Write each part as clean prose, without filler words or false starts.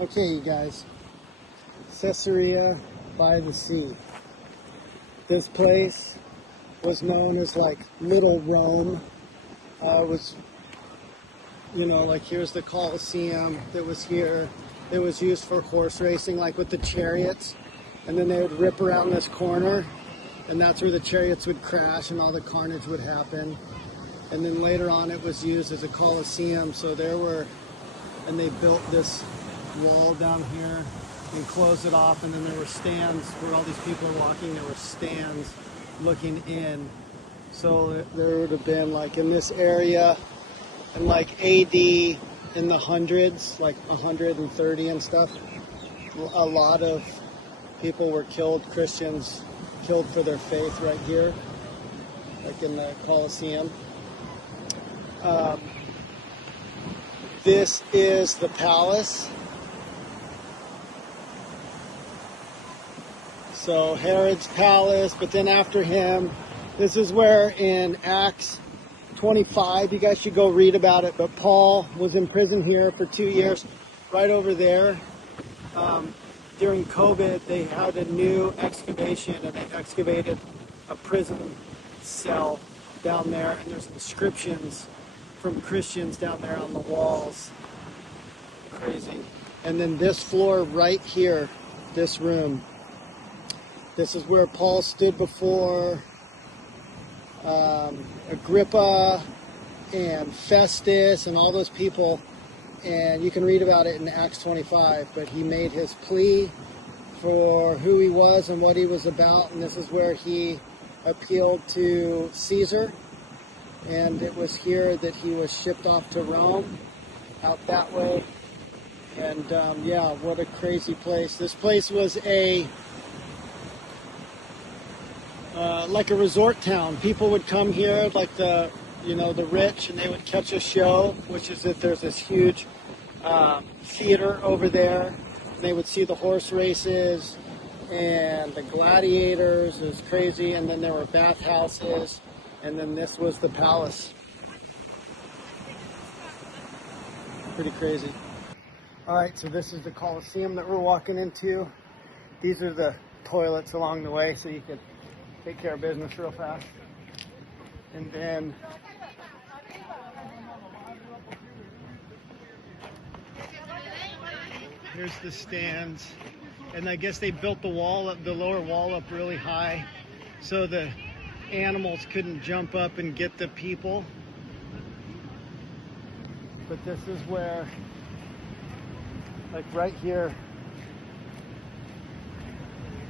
Okay, you guys, Caesarea by the sea. This place was known as like Little Rome. It was, like here's the Colosseum that was here. It was used for horse racing, like with the chariots. And then they would rip around this corner, and that's where the chariots would crash and all the carnage would happen. And then later on it was used as a Colosseum. So and they built this wall down here and closed it off, and then there were stands where all these people are walking. There were stands looking in. So there would have been, like, in this area in like AD in the hundreds, like 130 and stuff, a lot of people were killed, Christians killed for their faith right here, like in the Colosseum. This is the palace. So Herod's palace, but then after him, this is where in Acts 25, you guys should go read about it, but Paul was in prison here for 2 years. Right over there, during COVID, they had a new excavation, and they excavated a prison cell down there, and there's inscriptions from Christians down there on the walls. Crazy. And then this floor right here, this room, this is where Paul stood before Agrippa and Festus and all those people, and you can read about it in Acts 25, but he made his plea for who he was and what he was about, and this is where he appealed to Caesar, and it was here that he was shipped off to Rome, out that way. And yeah, what a crazy place. This place was like a resort town. People would come here, like the rich, and they would catch a show, which is that there's this huge theater over there, and they would see the horse races and the gladiators. It was crazy. And then there were bathhouses, and then this was the palace. Pretty crazy. All right, so this is the Colosseum that we're walking into. These are the toilets along the way, so you could take care of business real fast. And then here's the stands. And I guess they built the wall up, the lower wall up really high, so the animals couldn't jump up and get the people. But this is where, like right here,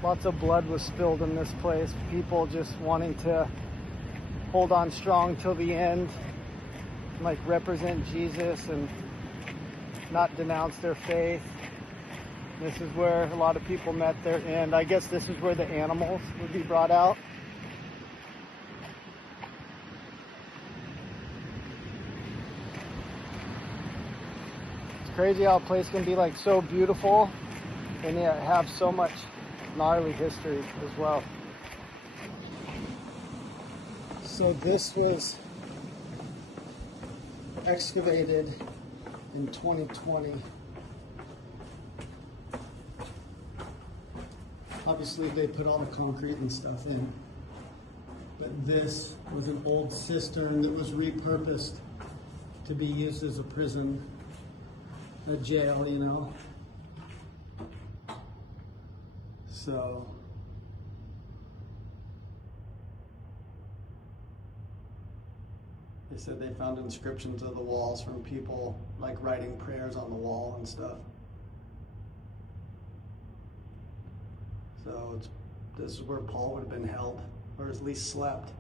lots of blood was spilled in this place. People just wanting to hold on strong till the end, like represent Jesus and not denounce their faith. This is where a lot of people met their end. I guess this is where the animals would be brought out. It's crazy how a place can be like so beautiful and yet have so much gnarly history as well. So this was excavated in 2020. Obviously they put all the concrete and stuff in, but this was an old cistern that was repurposed to be used as a prison, a jail, So they said they found inscriptions of the walls from people like writing prayers on the wall and stuff. So this is where Paul would have been held, or at least slept.